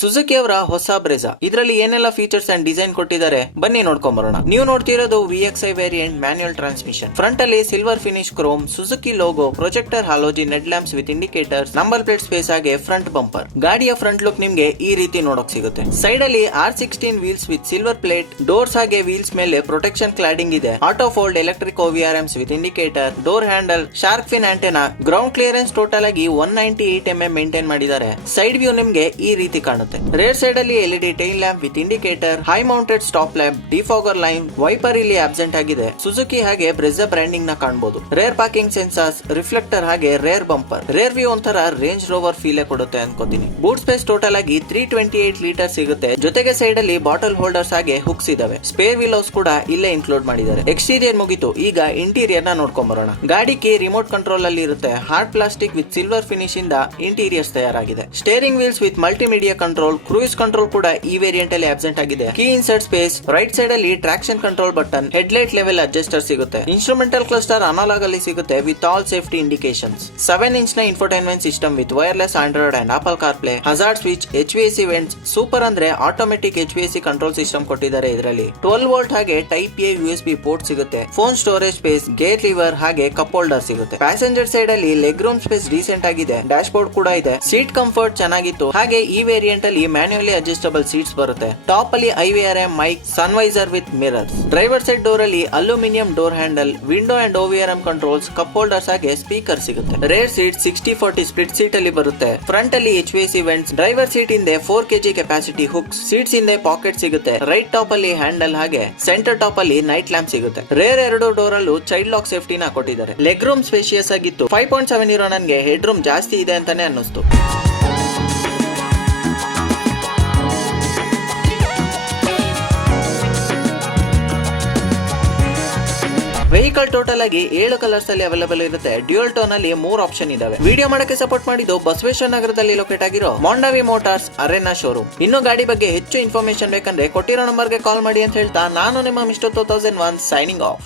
Suzuki ಅವರ ಹೊಸ ಬ್ರೆಜಾ ಇದರಲ್ಲಿ ಏನೆಲ್ಲ ಫೀಚರ್ಸ್ ಅಂಡ್ ಡಿಸೈನ್ ಕೊಟ್ಟಿದ್ದಾರೆ ಬನ್ನಿ ನೋಡ್ಕೊಂಡ್ ಬರೋಣ. ನೀವು ನೋಡ್ತಿರೋದು VXi variant manual transmission. Front ಅಲ್ಲಿ silver finish chrome, Suzuki logo, projector halogen head lamps with indicators, number plate space ಹಾಗೆ ಫ್ರಂಟ್ ಬಂಪರ್. ಗಾಡಿಯ ಫ್ರಂಟ್ ಲುಕ್ ನಿಮ್ಗೆ ಈ ರೀತಿ ನೋಡಕ್ ಸಿಗುತ್ತೆ. ಸೈಡ್ ಅಲ್ಲಿ R16 wheels with silver plate, doors ಹಾಗೆ ವೀಲ್ಸ್ ಮೇಲೆ ಪ್ರೊಟೆಕ್ಷನ್ ಕ್ಲಾಡಿಂಗ್ ಇದೆ. Auto fold electric OVRMs with indicator, door handle, shark fin antenna. Ground clearance total ಆಗಿ 198 mm ಮೇಂಟೈನ್ ಮಾಡಿದ್ದಾರೆ. ಸೈಡ್ ವ್ಯೂ ನಿಮ್ಗೆ ಈ ರೀತಿ ಕಾಣುತ್ತೆ. ರೇರ್ ಸೈಡ್ ಅಲ್ಲಿ LED tail lamp with indicator, high mounted stop lamp, defogger line, wiper ಇಲ್ಲಿ absent ಆಗಿದೆ. Suzuki ಹಾಗೆ ಬ್ರೆಜಾ ಬ್ರ್ಯಾಂಡಿಂಗ್ ನ ಕಾಣಬಹುದು. ರೇರ್ ಪಾರ್ಕಿಂಗ್ ಸೆನ್ಸಾರ್ಸ್, ರಿಫ್ಲೆಕ್ಟರ್ ಹಾಗೆ ರೇರ್ ಬಂಪರ್. ರೇರ್ ವ್ಯೂ ಒಂಥರ ರೇಂಜ್ ರೋವರ್ ಫೀಲ್ ಕೊಡುತ್ತೆ ಅನ್ಕೋತೀನಿ. ಬೂಟ್ ಸ್ಪೇಸ್ ಟೋಟಲ್ ಆಗಿ 328 ಲೀಟರ್ ಸಿಗುತ್ತೆ. ಜೊತೆಗೆ ಸೈಡ್ ಅಲ್ಲಿ ಬಾಟಲ್ ಹೋಲ್ಡರ್ಸ್ ಹಾಗೆ ಹುಕ್ಸ್ ಇದಾವೆ. ಸ್ಪೇರ್ ವೀಲ್ ಹೌಸ್ ಕೂಡ ಇಲ್ಲೇ ಇನ್ಕ್ಲೂಡ್ ಮಾಡಿದ್ದಾರೆ. ಎಕ್ಸ್ಟೀರಿಯರ್ ಮುಗಿತು, ಈಗ ಇಂಟೀರಿಯರ್ ನ ನೋಡ್ಕೊಂಡ್ ಬರೋಣ. ಗಾಡಿ ಕೀ ರಿಮೋಟ್ ಕಂಟ್ರೋಲ್ ಅಲ್ಲಿ ಇರುತ್ತೆ. Hard plastic with silver finish ಇಂದ ಇಂಟೀರಿಯರ್ಸ್ ತಯಾರಾಗಿದೆ. Steering wheels with multimedia control, cruise control ಕೂಡ ಈ ವೇರಿಯಂಟ್ ಅಲ್ಲಿ ಅಬ್ಸೆಂಟ್ ಆಗಿದೆ. Key insert space, right side ಅಲ್ಲಿ traction control button, head light level adjuster ಸಿಗುತ್ತೆ. ಇನ್ಸ್ಟ್ರೂಮೆಂಟಲ್ ಕ್ಲಸ್ಟರ್ ಅನಾಲಾಗ್ ಅಲ್ಲಿ ಸಿಗುತ್ತೆ with all safety indications. 7 inch ನ infotainment system with wireless Android and Apple CarPlay, hazard switch, HVAC vents. Super ಅಂದ್ರೆ automatic HVAC control system ಕೊಟ್ಟಿದ್ದಾರೆ ಇದರಲ್ಲಿ. 12 volt ಹಾಗೆ type A USB port ಸಿಗುತ್ತೆ. Phone storage space, gear lever ಹಾಗೆ cup holder ಸಿಗುತ್ತೆ. Passenger side ಅಲ್ಲಿ leg room space decent ಆಗಿದೆ. Dashboard ಕೂಡ ಇದೆ. ಸೀಟ್ ಕಂಫರ್ಟ್ ಚೆನ್ನಾಗಿತ್ತು. ಹಾಗೆ ಈ ವೇರಿಯಂಟ್ ಅಲ್ಲಿ ಮ್ಯಾನ್ಯುಯಲಿ ಅಡ್ಜಸ್ಟಬಲ್ ಸೀಟ್ಸ್ ಬರುತ್ತೆ. ಟಾಪ್ ಅಲ್ಲಿ IVRM mic, sun visor with mirrors. Driver side door ಅಲ್ಲಿ aluminium door handle, window and OVRM controls, cup holders ಹಾಗೆ ಸ್ಪೀಕರ್ ಸಿಗುತ್ತೆ. ರೇರ್ ಸೀಟ್ 60-40 ಸ್ಪ್ಲಿಟ್ ಸೀಟ್ ಅಲ್ಲಿ ಬರುತ್ತೆ. ಫ್ರಂಟ್ ಅಲ್ಲಿ HVAC ವೆಂಟ್ಸ್, ಡ್ರೈವರ್ ಸೀಟ್ ಹಿಂದೆ 4 kg capacity hooks, seats ಹಿಂದೆ packet ಸಿಗುತ್ತೆ. Right top ಅಲ್ಲಿ ಹ್ಯಾಂಡಲ್ ಹಾಗೆ ಸೆಂಟರ್ ಟಾಪ್ ಅಲ್ಲಿ ನೈಟ್ ಲ್ಯಾಂಪ್ ಸಿಗುತ್ತೆ. ರೇರ್ 2 ಡೋರ್ ಅಲ್ಲೂ ಚೈಲ್ಡ್ ಲಾಕ್ ಸೇಫ್ಟಿ ನ ಕೊಟ್ಟಿದ್ದಾರೆ. ಲೆಗ್ ರೂಮ್ ಸ್ಪೇಷಿಯಸ್ ಆಗಿತ್ತು. 5.7 ಇರೋ ನನಗೆ ಹೆಡ್ ರೂಮ್ ಜಾಸ್ತಿ ಇದೆ ಅಂತಾನೆ ಅನ್ನಿಸ್ತು. ವೆಹಿಕಲ್ ಟೋಟಲ್ ಆಗಿ 7 ಕಲರ್ಸ್ ಅಲ್ಲಿ ಅವೈಲೇಬಲ್ ಇರುತ್ತೆ. ಡ್ಯೂಯಲ್ ಟೋನ್ ಅಲ್ಲಿ 3 ಆಪ್ಷನ್ ಇದಾವೆ. ವಿಡಿಯೋ ಮಾಡಕ್ಕೆ ಸಪೋರ್ಟ್ ಮಾಡಿದ್ದು ಬಸವೇಶ್ವರ ನಗರದಲ್ಲಿ ಲೊಕೇಟ್ ಆಗಿರೋ ಮೊಂಡಾವಿ ಮೋಟಾರ್ಸ್ ಅರೆನಾ ಶೋರೂಮ್. ಇನ್ನು ಗಾಡಿ ಬಗ್ಗೆ ಹೆಚ್ಚು ಇನ್ಫಾರ್ಮೇಶನ್ ಬೇಕಂದ್ರೆ ಕೊಟ್ಟಿರೋ ನಂಬರ್ಗೆ ಕಾಲ್ ಮಾಡಿ ಅಂತ ಹೇಳ್ತಾ ನಾನು ನಿಮ್ಮ ಮಿಸ್ಟರ್ 2001 ಸೈನಿಂಗ್ ಆಫ್.